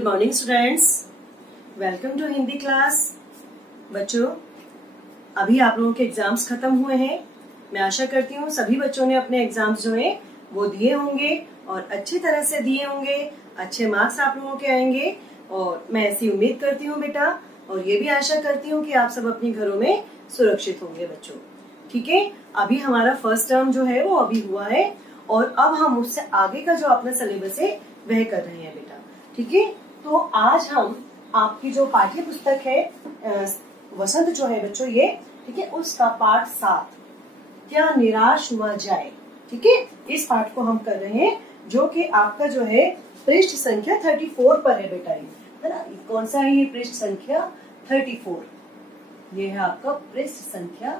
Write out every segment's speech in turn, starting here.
Good morning students, welcome to Hindi class. बच्चों, अभी आप लोगों के एग्जाम्स खत्म हुए हैं। मैं आशा करती हूँ सभी बच्चों ने अपने एग्जाम्स जो हैं वो दिए होंगे और अच्छी तरह से दिए होंगे। अच्छे मार्क्स आप लोगों के आएंगे और मैं ऐसी उम्मीद करती हूँ बेटा, और ये भी आशा करती हूँ कि आप सब अपने घरों में सुरक्षित होंगे बच्चों। ठीक है, अभी हमारा फर्स्ट टर्म जो है वो अभी हुआ है और अब हम उससे आगे का जो अपना सिलेबस है वह कर रहे हैं बेटा। ठीक है, तो आज हम आपकी जो पाठ्य पुस्तक है वसंत जो है बच्चों ये, ठीक है, उसका पाठ 7 क्या निराश हुआ जाए। ठीक है, इस पाठ को हम कर रहे हैं जो कि आपका जो है पृष्ठ संख्या 34 पर है बेटा। ये है ना, कौन सा है ये पृष्ठ संख्या 34। ये है आपका पृष्ठ संख्या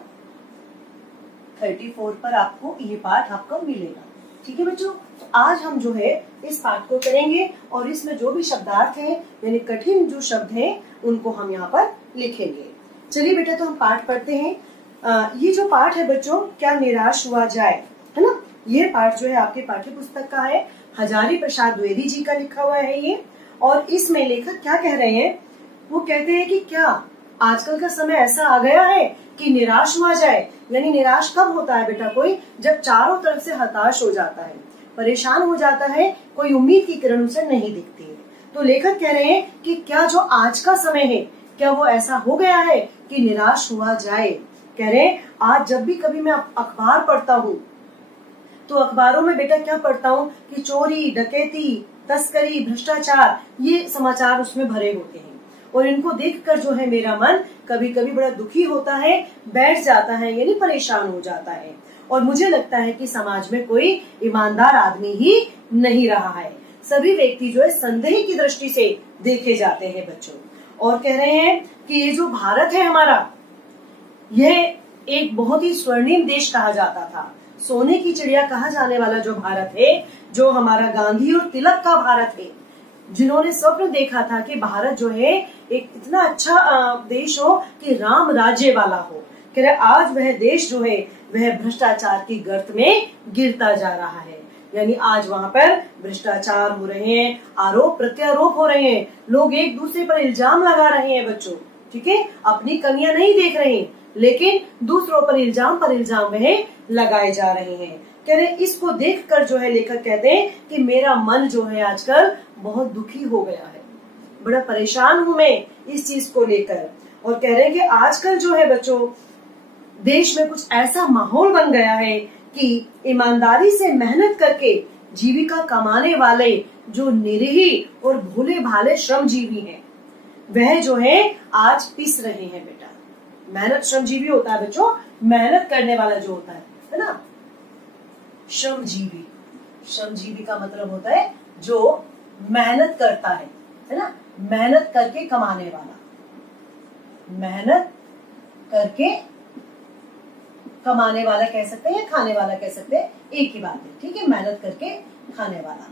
34 पर आपको ये पाठ आपका मिलेगा। ठीक है बच्चों, तो आज हम जो है इस पाठ को करेंगे और इसमें जो भी शब्दार्थ हैं यानी कठिन जो शब्द हैं उनको हम यहाँ पर लिखेंगे। चलिए बेटा, तो हम पाठ पढ़ते हैं। ये जो पाठ है बच्चों, क्या निराश हुआ जाए, है ना, ये पाठ जो है आपके पाठ्य पुस्तक का है। हजारी प्रसाद द्विवेदी जी का लिखा हुआ है ये। और इसमें लेखक क्या कह रहे हैं, वो कहते हैं कि क्या आजकल का समय ऐसा आ गया है कि निराश हुआ जाए। यानी निराश कब होता है बेटा कोई, जब चारों तरफ से हताश हो जाता है, परेशान हो जाता है, कोई उम्मीद की किरण उसे नहीं दिखती है। तो लेखक कह रहे हैं कि क्या जो आज का समय है क्या वो ऐसा हो गया है कि निराश हुआ जाए। कह रहे हैं आज जब भी कभी मैं अखबार पढ़ता हूँ तो अखबारों में बेटा क्या पढ़ता हूँ कि चोरी, डकैती, तस्करी, भ्रष्टाचार, ये समाचार उसमें भरे होते हैं और इनको देखकर जो है मेरा मन कभी कभी बड़ा दुखी होता है, बैठ जाता है, यानी परेशान हो जाता है और मुझे लगता है कि समाज में कोई ईमानदार आदमी ही नहीं रहा है। सभी व्यक्ति जो है संदेह की दृष्टि से देखे जाते हैं बच्चों। और कह रहे हैं कि ये जो भारत है हमारा, यह एक बहुत ही स्वर्णिम देश कहा जाता था। सोने की चिड़िया कहा जाने वाला जो भारत है, जो हमारा गांधी और तिलक का भारत है, जिन्होंने स्वप्न देखा था कि भारत जो है एक इतना अच्छा देश हो कि राम राज्य वाला हो। कह रहे आज वह देश जो है वह भ्रष्टाचार की गर्त में गिरता जा रहा है। यानी आज वहाँ पर भ्रष्टाचार हो रहे हैं, आरोप प्रत्यारोप हो रहे हैं, लोग एक दूसरे पर इल्जाम लगा रहे हैं बच्चों। ठीक है, अपनी कमियां नहीं देख रहे हैं लेकिन दूसरों पर इल्जाम वह लगाए जा रहे हैं। कह रहे इसको देखकर जो है लेखक कहते हैं कि मेरा मन जो है आजकल बहुत दुखी हो गया है, बड़ा परेशान हूं मैं इस चीज को लेकर। और कह रहे हैं कि आजकल जो है बच्चों देश में कुछ ऐसा माहौल बन गया है कि ईमानदारी से मेहनत करके जीविका कमाने वाले जो निरीह और भोले भाले श्रमजीवी हैं वह जो है आज पिस रहे हैं बेटा। मेहनत श्रमजीवी होता है बच्चों, मेहनत करने वाला जो होता है ना, श्रमजीवी। श्रमजीवी का मतलब होता है जो मेहनत करता है ना, मेहनत करके कमाने वाला, मेहनत करके कमाने वाला कह सकते हैं या खाने वाला कह सकते हैं, एक ही बात है। ठीक है, मेहनत करके खाने वाला।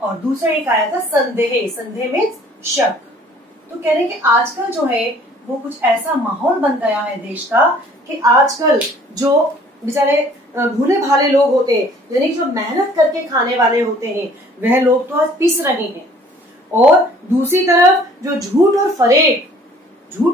और दूसरा एक आया था संदेह, संदेह में शक। तो कह रहे हैं कि आजकल जो है वो कुछ ऐसा माहौल बन गया है देश का कि आजकल जो बेचारे भूले भाले लोग होते हैं, यानी जो मेहनत करके खाने वाले होते हैं, वह लोग तो आज पिस रहे हैं। और दूसरी तरफ जो झूठ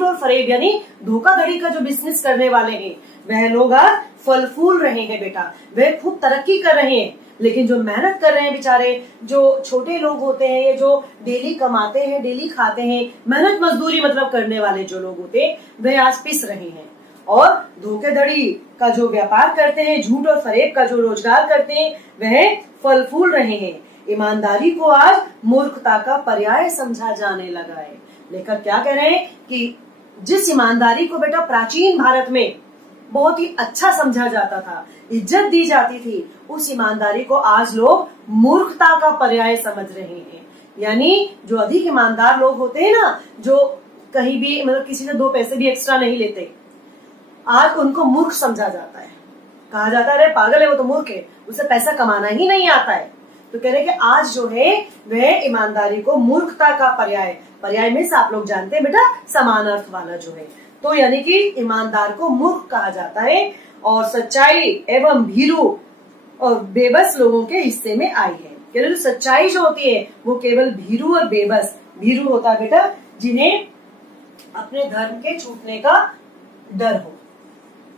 और फरेब यानी धोखाधड़ी का जो बिजनेस करने वाले हैं वह लोग आज फल फूल रहे हैं बेटा, वह खूब तरक्की कर रहे हैं। लेकिन जो मेहनत कर रहे हैं बेचारे, जो छोटे लोग होते हैं, ये जो डेली कमाते हैं, डेली खाते हैं, मेहनत मजदूरी मतलब करने वाले जो लोग होते हैं वह आज पिस रहे हैं। और धोखाधड़ी का जो व्यापार करते हैं, झूठ और फरेब का जो रोजगार करते हैं वह फल फूल रहे हैं। ईमानदारी को आज मूर्खता का पर्याय समझा जाने लगा है। लेखक क्या कह रहे हैं कि जिस ईमानदारी को बेटा प्राचीन भारत में बहुत ही अच्छा समझा जाता था, इज्जत दी जाती थी, उस ईमानदारी को आज लोग मूर्खता का पर्याय समझ रहे हैं। यानी जो अधिक ईमानदार लोग होते हैं ना, जो कहीं भी मतलब किसी से 2 पैसे भी एक्स्ट्रा नहीं लेते, आज उनको मूर्ख समझा जाता है। कहा जाता है अरे पागल है, वो तो मूर्ख है, उसे पैसा कमाना ही नहीं आता है। तो कह रहे कि आज जो है वह ईमानदारी को मूर्खता का पर्याय में से आप लोग जानते हैं बेटा समान अर्थ वाला जो है, तो यानी कि ईमानदार को मूर्ख कहा जाता है और सच्चाई एवं भीरू और बेबस लोगों के हिस्से में आई है। केवल सच्चाई जो होती है वो केवल भीरू और बेबस। भीरू होता है बेटा जिन्हें अपने धर्म के छूटने का डर हो,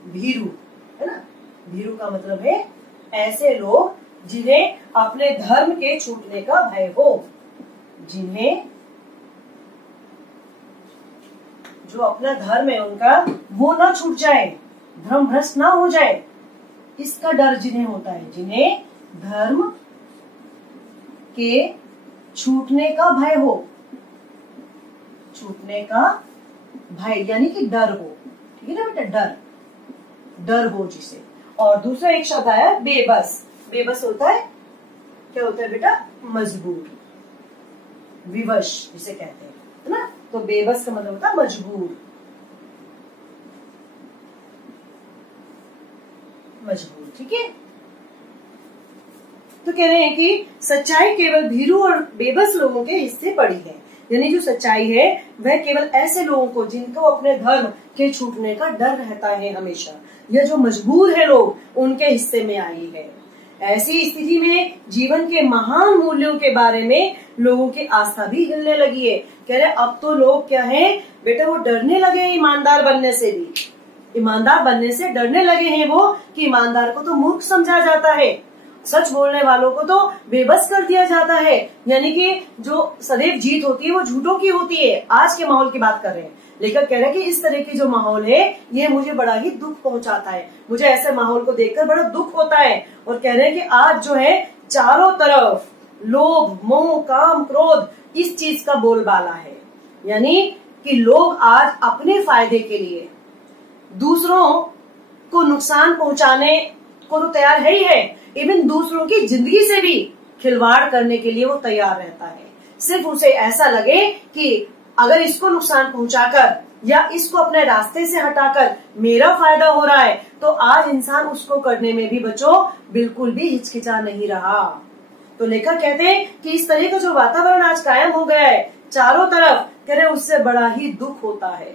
भीरू है ना। भीरू का मतलब है ऐसे लोग जिन्हें अपने धर्म के छूटने का भय हो, जिन्हें जो अपना धर्म है उनका वो ना छूट जाए, धर्म भ्रष्ट ना हो जाए, इसका डर जिन्हें होता है, जिन्हें धर्म के छूटने का भय हो, छूटने का भय यानी कि डर हो, ठीक है ना बेटा, डर, डर हो जिसे। और दूसरा एक शब्द आया बेबस। बेबस होता है, क्या होता है बेटा, मजबूर, विवश जिसे कहते हैं, है ना। तो बेबस का मतलब होता है मजबूर, मजबूर, ठीक है। तो कह रहे हैं कि सच्चाई केवल भीरू और बेबस लोगों के हिस्से पड़ी है, यानी जो सच्चाई है वह केवल ऐसे लोगों को जिनको अपने धर्म के छूटने का डर रहता है हमेशा, या जो मजबूर है लोग, उनके हिस्से में आई है। ऐसी स्थिति में जीवन के महान मूल्यों के बारे में लोगों की आस्था भी हिलने लगी है। कह रहे अब तो लोग क्या है बेटा, वो डरने लगे हैं ईमानदार बनने से भी, ईमानदार बनने से डरने लगे हैं वो, कि ईमानदार को तो मूर्ख समझा जाता है, सच बोलने वालों को तो बेबस कर दिया जाता है, यानी कि जो सदैव जीत होती है वो झूठों की होती है। आज के माहौल की बात कर रहे हैं। लेखक कह रहे हैं कि इस तरह की जो माहौल है ये मुझे बड़ा ही दुख पहुंचाता है, मुझे ऐसे माहौल को देखकर बड़ा दुख होता है। और कह रहे हैं कि आज जो है चारों तरफ लोभ, मोह, काम, क्रोध इस चीज का बोलबाला है, यानी कि लोग आज अपने फायदे के लिए दूसरों को नुकसान पहुंचाने को तो तैयार है ही है, इवन दूसरों की जिंदगी से भी खिलवाड़ करने के लिए वो तैयार रहता है। सिर्फ उसे ऐसा लगे कि अगर इसको नुकसान पहुंचाकर या इसको अपने रास्ते से हटाकर मेरा फायदा हो रहा है, तो आज इंसान उसको करने में भी बच्चों बिल्कुल भी हिचकिचा नहीं रहा। तो लेखक कहते हैं कि इस तरह का जो वातावरण आज कायम हो गया है चारों तरफ, कह रहे उससे बड़ा ही दुख होता है,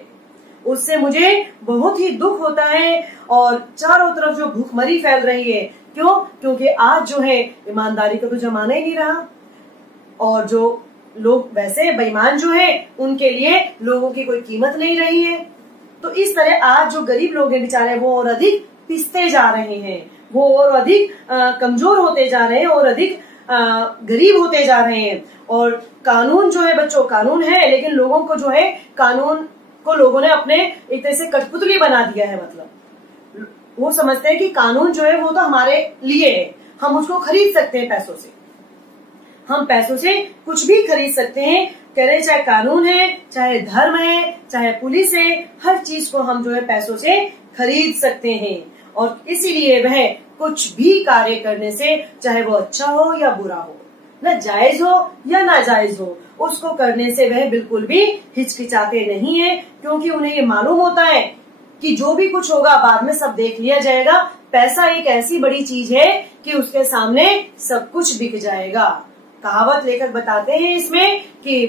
उससे मुझे बहुत ही दुख होता है। और चारों तरफ जो भूखमरी फैल रही है, क्यों? क्योंकि आज जो है ईमानदारी का तो जमाना ही नहीं रहा, और जो लोग वैसे बेईमान जो है उनके लिए लोगों की कोई कीमत नहीं रही है। तो इस तरह आज जो गरीब लोग हैं बेचारे, वो और अधिक पिसते जा रहे हैं, वो और अधिक कमजोर होते जा रहे हैं, और अधिक गरीब होते जा रहे हैं। और कानून जो है बच्चों, कानून है लेकिन लोगों को जो है कानून को लोगों ने अपने एक तरह से कठपुतली बना दिया है। मतलब वो समझते हैं कि कानून जो है वो तो हमारे लिए है, हम उसको खरीद सकते हैं पैसों से, हम पैसों से कुछ भी खरीद सकते हैं। कह रहे चाहे कानून है, चाहे धर्म है, चाहे पुलिस है, हर चीज को हम जो है पैसों से खरीद सकते हैं। और इसीलिए वह कुछ भी कार्य करने से, चाहे वो अच्छा हो या बुरा हो, न जायज हो या नाजायज हो, उसको करने से वह बिल्कुल भी हिचकिचाते नहीं है, क्योंकि उन्हें ये मालूम होता है कि जो भी कुछ होगा बाद में सब देख लिया जाएगा। पैसा एक ऐसी बड़ी चीज है कि उसके सामने सब कुछ बिक जाएगा। कहावत लेखक बताते हैं इसमें कि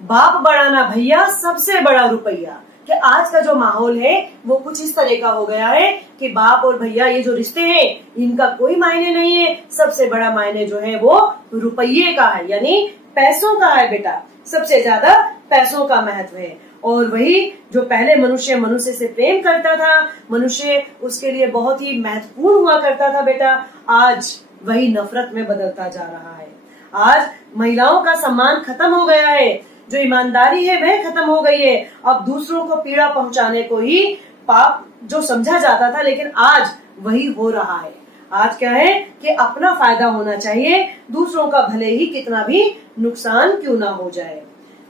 बाप बड़ा ना भैया, सबसे बड़ा रुपया। कि आज का जो माहौल है वो कुछ इस तरह का हो गया है कि बाप और भैया ये जो रिश्ते हैं इनका कोई मायने नहीं है, सबसे बड़ा मायने जो है वो रुपये का है, यानी पैसों का है बेटा, सबसे ज्यादा पैसों का महत्व है। और वही जो पहले मनुष्य से प्रेम करता था, मनुष्य उसके लिए बहुत ही महत्वपूर्ण हुआ करता था बेटा, आज वही नफरत में बदलता जा रहा है। आज महिलाओं का सम्मान खत्म हो गया है, जो ईमानदारी है वह खत्म हो गई है। अब दूसरों को पीड़ा पहुंचाने को ही पाप जो समझा जाता था, लेकिन आज वही हो रहा है। आज क्या है कि अपना फायदा होना चाहिए, दूसरों का भले ही कितना भी नुकसान क्यों ना हो जाए।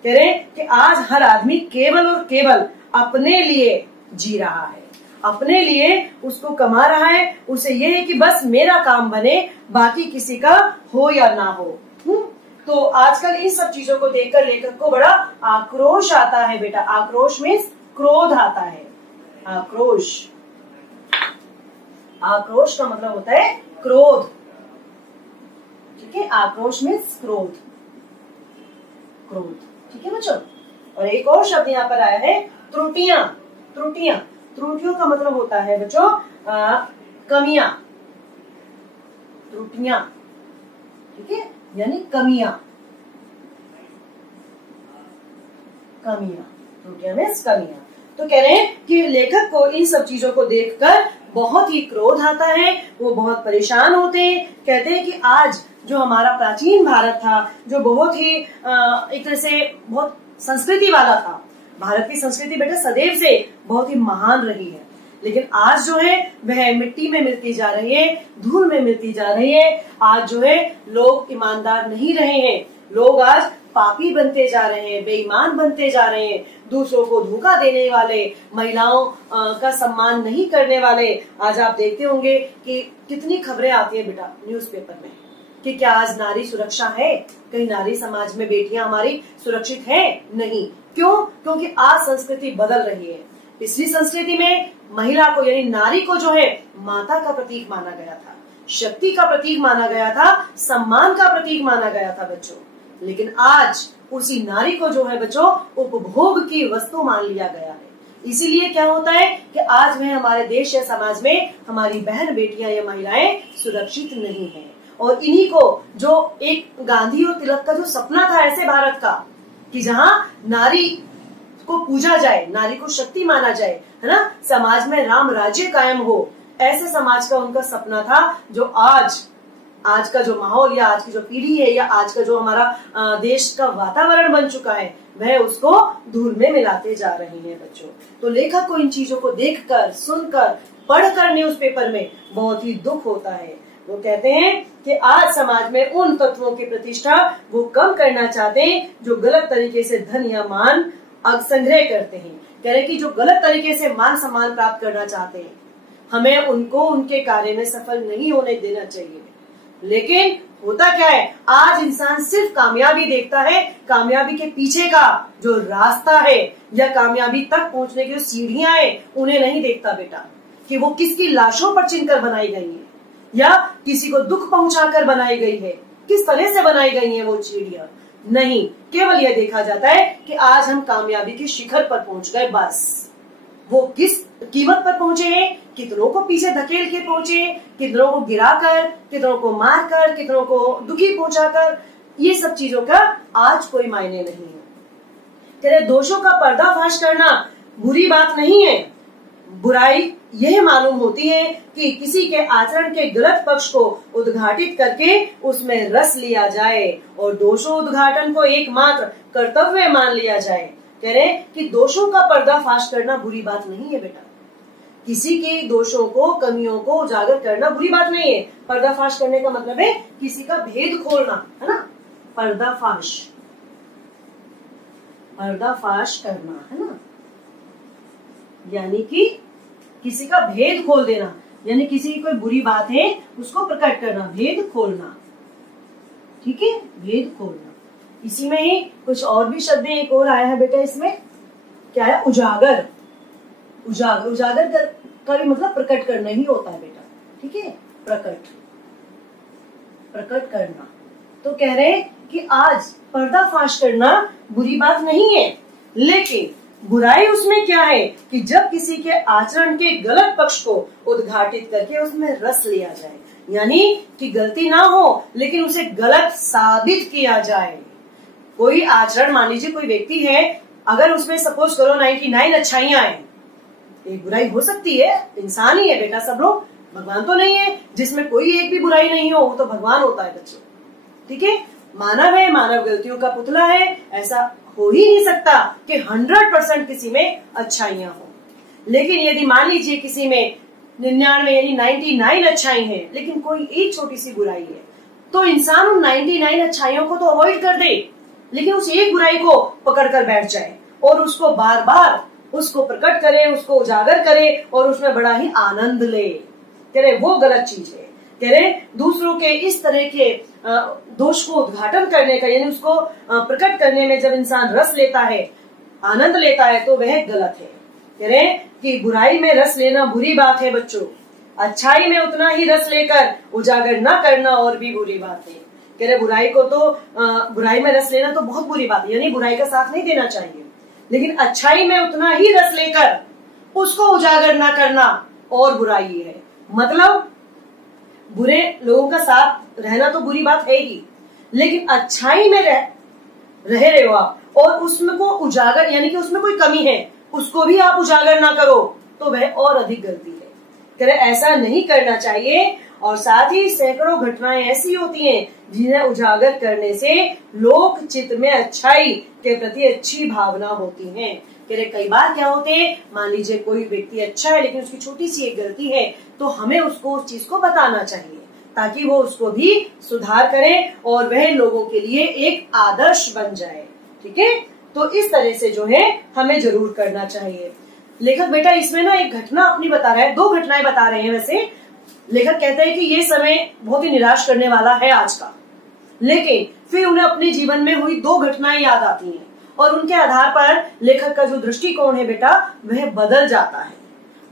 कह रहे कि आज हर आदमी केवल और केवल अपने लिए जी रहा है, अपने लिए उसको कमा रहा है, उसे ये है कि बस मेरा काम बने, बाकी किसी का हो या ना हो। तो आजकल इन सब चीजों को देखकर लेखक को बड़ा आक्रोश आता है बेटा। आक्रोश मीन्स क्रोध आता है, आक्रोश, आक्रोश का मतलब होता है क्रोध, ठीक है। आक्रोश मीन्स क्रोध, क्रोध, ठीक है बच्चों। और एक और शब्द यहाँ पर आया है त्रुटियां। त्रुटियां, त्रुटियों का मतलब होता है बच्चों कमियां, त्रुटियां, ठीक है। यानी कमियां, त्रुटियां मीन्स कमियां। तो कह रहे हैं कि लेखक को इन सब चीजों को देखकर बहुत ही क्रोध आता है, वो बहुत परेशान होते हैं। कहते हैं कि आज जो हमारा प्राचीन भारत था, जो बहुत ही एक तरह से बहुत संस्कृति वाला था, भारत की संस्कृति बेटा सदैव से बहुत ही महान रही है, लेकिन आज जो है वह मिट्टी में मिलती जा रही है, धूल में मिलती जा रही है। आज जो है लोग ईमानदार नहीं रहे हैं, लोग आज पापी बनते जा रहे हैं, बेईमान बनते जा रहे हैं, दूसरों को धोखा देने वाले, महिलाओं का सम्मान नहीं करने वाले। आज आप देखते होंगे कि कितनी खबरें आती है बेटा न्यूज़पेपर में कि क्या आज नारी सुरक्षा है, कहीं नारी समाज में बेटियां हमारी सुरक्षित हैं? नहीं। क्यों? क्योंकि आज संस्कृति बदल रही है। पिछली संस्कृति में महिला को यानी नारी को जो है माता का प्रतीक माना गया था, शक्ति का प्रतीक माना गया था, सम्मान का प्रतीक माना गया था बच्चों। लेकिन आज उसी नारी को जो है बच्चों उपभोग की वस्तु मान लिया गया है। इसीलिए क्या होता है कि आज में हमारे देश या समाज में हमारी बहन बेटियां या महिलाएं सुरक्षित नहीं है। और इन्हीं को जो एक गांधी और तिलक का जो सपना था ऐसे भारत का कि जहां नारी को पूजा जाए, नारी को शक्ति माना जाए, है ना, समाज में राम राज्य कायम हो, ऐसे समाज का उनका सपना था, जो आज का जो माहौल या आज की जो पीढ़ी है या आज का जो हमारा देश का वातावरण बन चुका है, वह उसको धूल में मिलाते जा रहे हैं बच्चों। तो लेखक को इन चीजों को देखकर, सुनकर, पढ़कर न्यूज़पेपर में बहुत ही दुख होता है। वो कहते हैं कि आज समाज में उन तत्वों की प्रतिष्ठा वो कम करना चाहते हैं जो गलत तरीके से धन या मान संग्रह करते हैं। कह रहे कि जो गलत तरीके से मान सम्मान प्राप्त करना चाहते हैं, हमें उनको उनके कार्य में सफल नहीं होने देना चाहिए। लेकिन होता क्या है, आज इंसान सिर्फ कामयाबी देखता है, कामयाबी के पीछे का जो रास्ता है या कामयाबी तक पहुंचने की जो सीढ़ियां हैं उन्हें नहीं देखता बेटा, कि वो किसकी लाशों पर चिनकर बनाई गई है या किसी को दुख पहुंचाकर बनाई गई है, किस तरह से बनाई गई है वो सीढ़ियां। नहीं, केवल यह देखा जाता है कि आज हम कामयाबी के शिखर पर पहुंच गए, बस वो किस कीमत पर पहुंचे हैं, कितनों को पीछे धकेल के पहुंचे, कितनों को गिराकर, कितनों को मारकर, कितनों को दुखी पहुंचाकर, ये सब चीजों का आज कोई मायने नहीं है। तेरे दोषों का पर्दाफाश करना बुरी बात नहीं है। बुराई यह मालूम होती है कि किसी के आचरण के गलत पक्ष को उद्घाटित करके उसमें रस लिया जाए और दोषों उद्घाटन को एकमात्र कर्तव्य मान लिया जाए। कह रहे कि दोषों का पर्दाफाश करना बुरी बात नहीं है बेटा, किसी के दोषों को, कमियों को उजागर करना बुरी बात नहीं है। पर्दाफाश करने का मतलब है किसी का भेद खोलना, है ना, पर्दाफाश करना, है ना, यानी कि किसी का भेद खोल देना, यानी किसी की कोई बुरी बात है उसको प्रकट करना, भेद खोलना, ठीक है, भेद खोलना। इसी में ही कुछ और भी शब्द एक और आया है बेटा, इसमें क्या है, उजागर। उजागर का भी मतलब प्रकट करना ही होता है बेटा, ठीक है, प्रकट करना। तो कह रहे हैं कि आज पर्दाफाश करना बुरी बात नहीं है, लेकिन बुराई उसमें क्या है कि जब किसी के आचरण के गलत पक्ष को उद्घाटित करके उसमें रस लिया जाए, यानी कि गलती ना हो लेकिन उसे गलत साबित किया जाए। कोई आचरण, मान लीजिए कोई व्यक्ति है, अगर उसमें सपोज करो 99 अच्छाइयां हैं, एक बुराई हो सकती है, इंसान ही है बेटा सब लोग, भगवान तो नहीं है जिसमें कोई एक भी बुराई नहीं हो, वो तो भगवान होता है बच्चों, ठीक है, मानव है, मानव गलतियों का पुतला है, ऐसा हो ही नहीं सकता कि 100% किसी में अच्छाइयां हो। लेकिन यदि मान लीजिए किसी में 99 यानी 99 अच्छाई हैं, लेकिन कोई एक छोटी सी बुराई है, तो इंसान उन 99 अच्छाइयों को तो अवॉइड कर दे, लेकिन उस एक बुराई को पकड़कर बैठ जाए और उसको बार बार उसको प्रकट करे, उसको उजागर करे और उसमें बड़ा ही आनंद ले। कह रहे वो गलत चीज है। कह रहे दूसरों के इस तरह के दोष को उद्घाटन करने का, यानी उसको प्रकट करने में जब इंसान रस लेता है, आनंद लेता है, तो वह गलत है। कह रहे कि बुराई में रस लेना बुरी बात है बच्चों, अच्छाई में उतना ही रस लेकर उजागर न करना और भी बुरी बात है। कह रहे बुराई को तो बुराई में रस लेना तो बहुत बुरी बात है, यानी बुराई का साथ नहीं देना चाहिए, लेकिन अच्छाई में उतना ही रस लेकर उसको उजागर न करना और बुराई है। मतलब बुरे लोगों का साथ रहना तो बुरी बात है ही, लेकिन अच्छाई में रह रहे हो आप और उसमें को उजागर यानी कि उसमें कोई कमी है उसको भी आप उजागर ना करो तो वह और अधिक गलती है। कह रहे ऐसा नहीं करना चाहिए। और साथ ही सैकड़ों घटनाएं ऐसी होती हैं जिन्हें उजागर करने से लोक चित्त में अच्छाई के प्रति अच्छी भावना होती है। कह रहे कई बार क्या होते हैं, मान लीजिए कोई व्यक्ति अच्छा है लेकिन उसकी छोटी सी एक गलती है तो हमें उसको उस चीज को बताना चाहिए ताकि वो उसको भी सुधार करे और वह लोगों के लिए एक आदर्श बन जाए। ठीक है, तो इस तरह से जो है हमें जरूर करना चाहिए। लेखक बेटा इसमें ना एक घटना अपनी बता रहा है, दो घटनाएं बता रहे हैं। वैसे लेखक कहते हैं कि ये समय बहुत ही निराश करने वाला है आज का, लेकिन फिर उन्हें अपने जीवन में हुई दो घटनाएं याद आती हैं और उनके आधार पर लेखक का जो दृष्टिकोण है बेटा वह बदल जाता है।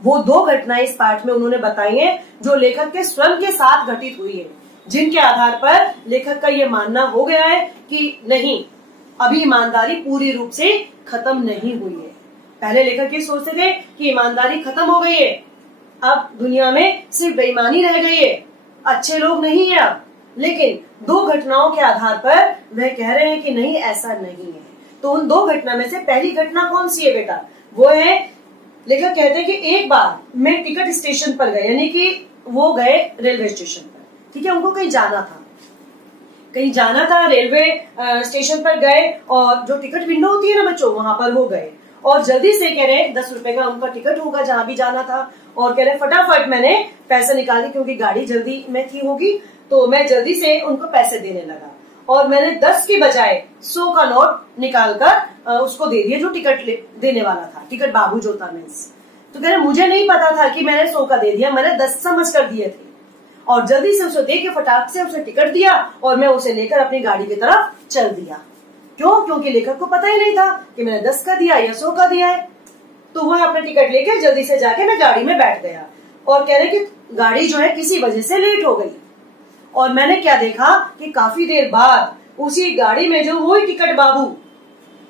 वो दो घटनाएं इस पाठ में उन्होंने बताई हैं जो लेखक के स्वयं के साथ घटित हुई है, जिनके आधार पर लेखक का ये मानना हो गया है कि नहीं, अभी ईमानदारी पूरी रूप से खत्म नहीं हुई है। पहले लेखक ये सोचते थे कि ईमानदारी खत्म हो गई है, अब दुनिया में सिर्फ बेईमानी रह गई है, अच्छे लोग नहीं है अब। लेकिन दो घटनाओं के आधार पर वह कह रहे हैं कि नहीं, ऐसा नहीं है। तो उन दो घटना में से पहली घटना कौन सी है बेटा? वो है, लेखक कहते हैं कि एक बार मैं टिकट स्टेशन पर गए, यानी कि वो गए रेलवे स्टेशन पर। ठीक है, उनको कहीं जाना था, रेलवे स्टेशन पर गए और जो टिकट विंडो होती है ना बच्चों, वहां पर वो गए और जल्दी से कह रहे 10 रुपए का उनका टिकट होगा जहां भी जाना था और कह रहे फटाफट मैंने पैसे निकाले क्योंकि गाड़ी जल्दी में थी होगी, तो मैं जल्दी से उनको पैसे देने लगा और मैंने 10 के बजाय 100 का नोट निकालकर उसको दे दिया जो टिकट देने वाला था, टिकट बाबू जो था मीन्स। तो कह रहे मुझे नहीं पता था कि मैंने 100 का दे दिया, मैंने 10 समझ कर दिए थे और जल्दी से उसे दे के फटाक से उसे टिकट दिया और मैं उसे लेकर अपनी गाड़ी की तरफ चल दिया। क्यों? क्योंकि लेखक को पता ही नहीं था कि मैंने 10 का दिया या 100 का दिया है। तो वह अपना टिकट लेकर जल्दी से जाके मैं गाड़ी में बैठ गया और कह रहे कि गाड़ी जो है किसी वजह से लेट हो गई और मैंने क्या देखा कि काफी देर बाद उसी गाड़ी में जो वही टिकट बाबू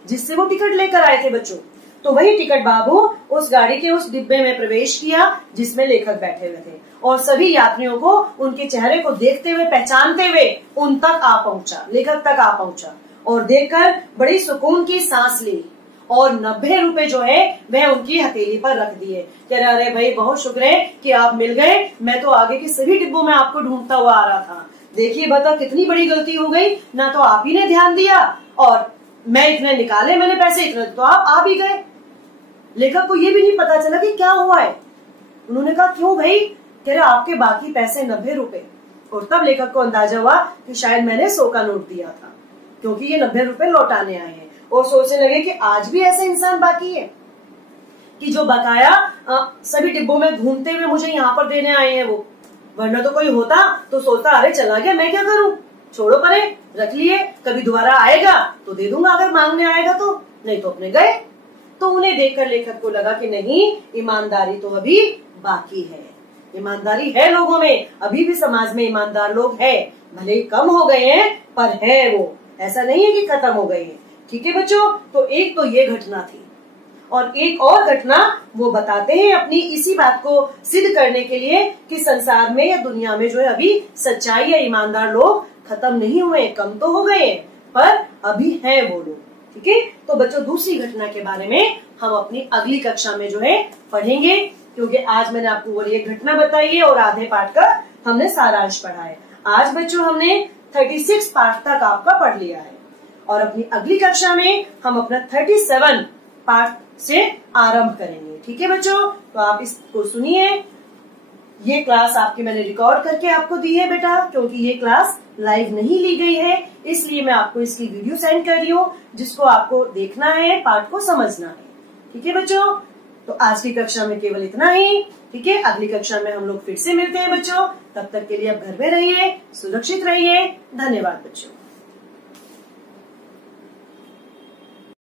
जिससे वो टिकट लेकर आए थे बच्चों, तो वही टिकट बाबू उस गाड़ी के उस डिब्बे में प्रवेश किया जिसमें लेखक बैठे हुए थे और सभी यात्रियों को उनके चेहरे को देखते हुए, पहचानते हुए उन तक आ पहुंचा, लेखक तक आ पहुंचा और देखकर बड़ी सुकून की सांस ली और 90 रुपए जो है वह उनकी हथेली पर रख दिए। कह रहे अरे भाई बहुत शुक्र है कि आप मिल गए, मैं तो आगे के सभी डिब्बों में आपको ढूंढता हुआ आ रहा था। देखिए बता कितनी बड़ी गलती हो गई, ना तो आप ही ने ध्यान दिया और मैं इतने निकाले मैंने पैसे, इतने तो आप आ भी गए। लेखक को ये भी नहीं पता चला कि क्या हुआ है। उन्होंने कहा क्यों भाई? कह रहे आपके बाकी पैसे 90 रुपए। और तब लेखक को अंदाजा हुआ कि शायद मैंने 100 का नोट दिया था क्योंकि ये 90 रुपए लौटाने आए हैं और सोचने लगे कि आज भी ऐसे इंसान बाकी है कि जो बकाया सभी डिब्बों में घूमते हुए मुझे यहाँ पर देने आए हैं वो, वरना तो कोई होता तो सोचता अरे चला गया मैं क्या करूं, छोड़ो परे, रख लिए, कभी दोबारा आएगा तो दे दूंगा अगर मांगने आएगा तो, नहीं तो अपने गए। तो उन्हें देखकर लेखक को लगा कि नहीं, ईमानदारी तो अभी बाकी है, ईमानदारी है लोगों में, अभी भी समाज में ईमानदार लोग हैं, भले ही कम हो गए हैं पर है वो, ऐसा नहीं है कि खत्म हो गए हैं। ठीक है बच्चों, तो एक तो ये घटना थी और एक और घटना वो बताते हैं अपनी इसी बात को सिद्ध करने के लिए कि संसार में या दुनिया में जो है अभी सच्चाई या ईमानदार लोग खत्म नहीं हुए, कम तो हो गए पर अभी हैं वो लोग। ठीक है, तो बच्चों दूसरी घटना के बारे में हम अपनी अगली कक्षा में जो है पढ़ेंगे, क्योंकि आज मैंने आपको वो एक घटना बताई है और आधे पाठ का हमने सारांश पढ़ा है। आज बच्चों हमने 36 पाठ तक आपका पढ़ लिया है और अपनी अगली कक्षा में हम अपना 37 पाठ से आरंभ करेंगे। ठीक है बच्चों, तो आप इसको सुनिए। ये क्लास आपकी मैंने रिकॉर्ड करके आपको दी है बेटा, क्योंकि ये क्लास लाइव नहीं ली गई है, इसलिए मैं आपको इसकी वीडियो सेंड कर रही हूँ जिसको आपको देखना है, पाठ को समझना है। ठीक है बच्चों, तो आज की कक्षा में केवल इतना ही। ठीक है, अगली कक्षा में हम लोग फिर से मिलते हैं बच्चों। तब तक के लिए आप घर में रहिए, सुरक्षित रहिए। धन्यवाद बच्चों।